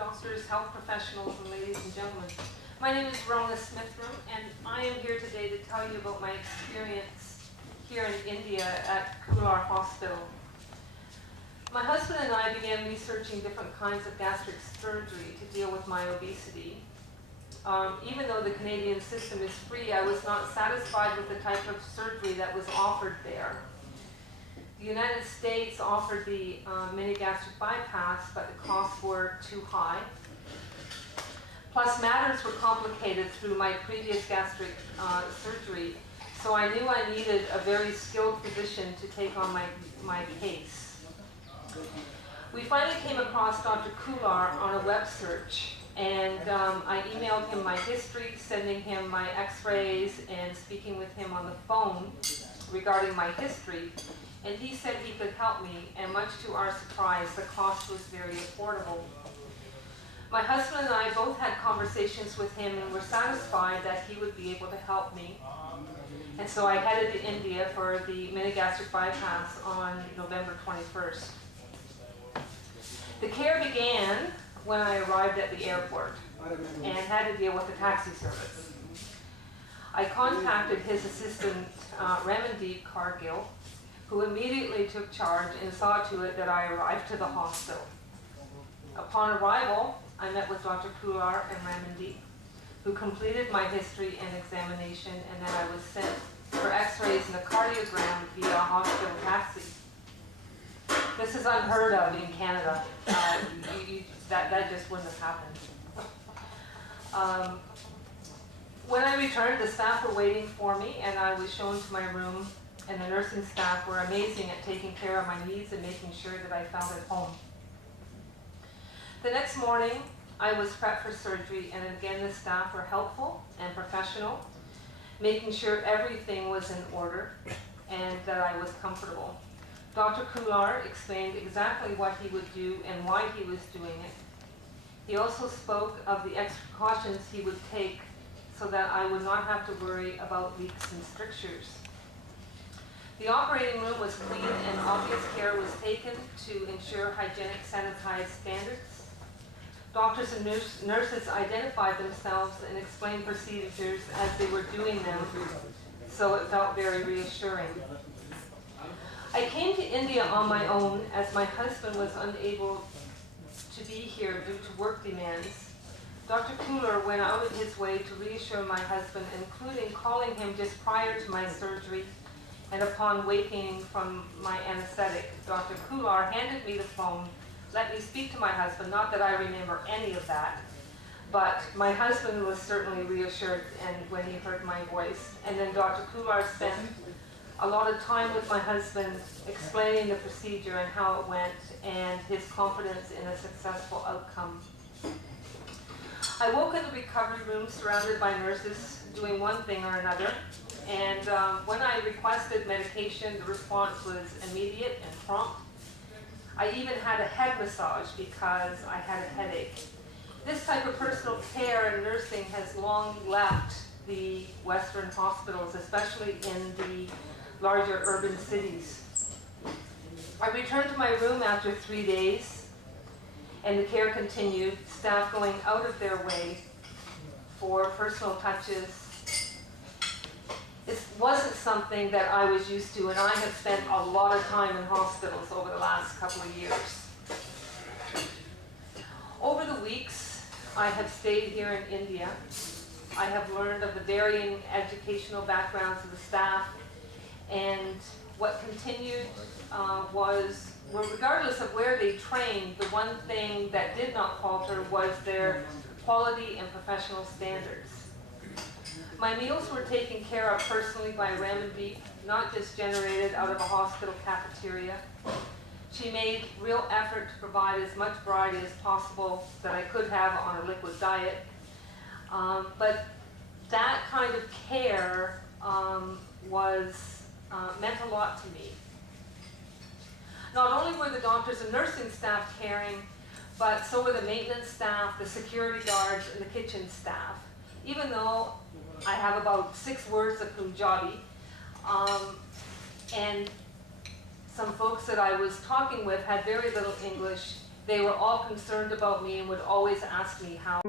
doctors, health professionals, and ladies and gentlemen. My name is Rona Smithram, and I am here today to tell you about my experience here in India at Kular Hospital. My husband and I began researching different kinds of gastric surgery to deal with my obesity. Even though the Canadian system is free, I was not satisfied with the type of surgery that was offered there. The United States offered the mini gastric bypass, but the costs were too high. Plus, matters were complicated through my previous gastric surgery, so I knew I needed a very skilled physician to take on my case. We finally came across Dr. Kular on a web search, and I emailed him my history, sending him my x-rays and speaking with him on the phone regarding my history. And he said he could help me, and much to our surprise, the cost was very affordable. My husband and I both had conversations with him and were satisfied that he would be able to help me. And so I headed to India for the mini gastric bypass on November 21st. The care began when I arrived at the airport and had to deal with the taxi service. I contacted his assistant, Ramandeep Cargill, who immediately took charge and saw to it that I arrived to the hospital. Upon arrival, I met with Dr. Kular and Ramandeep, who completed my history and examination, and then I was sent for x-rays and a cardiogram via hospital taxi. This is unheard of in Canada. That just wouldn't have happened. When I returned, the staff were waiting for me, and I was shown to my room, and the nursing staff were amazing at taking care of my needs and making sure that I felt at home. The next morning, I was prepped for surgery, and again the staff were helpful and professional, making sure everything was in order and that I was comfortable. Dr. Kular explained exactly what he would do and why he was doing it. He also spoke of the extra precautions he would take so that I would not have to worry about leaks and strictures. The operating room was clean and obvious care was taken to ensure hygienic, sanitized standards. Doctors and nurses identified themselves and explained procedures as they were doing them, so it felt very reassuring. I came to India on my own as my husband was unable to be here due to work demands. Dr. Kular went out of his way to reassure my husband, including calling him just prior to my surgery, and upon waking from my anesthetic. Dr. Kular handed me the phone, let me speak to my husband, not that I remember any of that, but my husband was certainly reassured and when he heard my voice. And then Dr. Kular spent a lot of time with my husband explaining the procedure and how it went and his confidence in a successful outcome. I woke in the recovery room surrounded by nurses doing one thing or another, and when I requested medication, the response was immediate and prompt. I even had a head massage because I had a headache. This type of personal care and nursing has long left the Western hospitals, especially in the larger urban cities. I returned to my room after 3 days, and the care continued, staff going out of their way for personal touches. It wasn't something that I was used to, and I have spent a lot of time in hospitals over the last couple of years. Over the weeks I have stayed here in India, I have learned of the varying educational backgrounds of the staff, and what continued was, regardless of where they trained, the one thing that did not falter was their quality and professional standards. My meals were taken care of personally by Ramandeep, not just generated out of a hospital cafeteria. She made real effort to provide as much variety as possible that I could have on a liquid diet. But that kind of care meant a lot to me. Not only were the doctors and nursing staff caring, but so were the maintenance staff, the security guards, and the kitchen staff. Even though I have about 6 words of Punjabi, and some folks that I was talking with had very little English, They were all concerned about me and would always ask me how.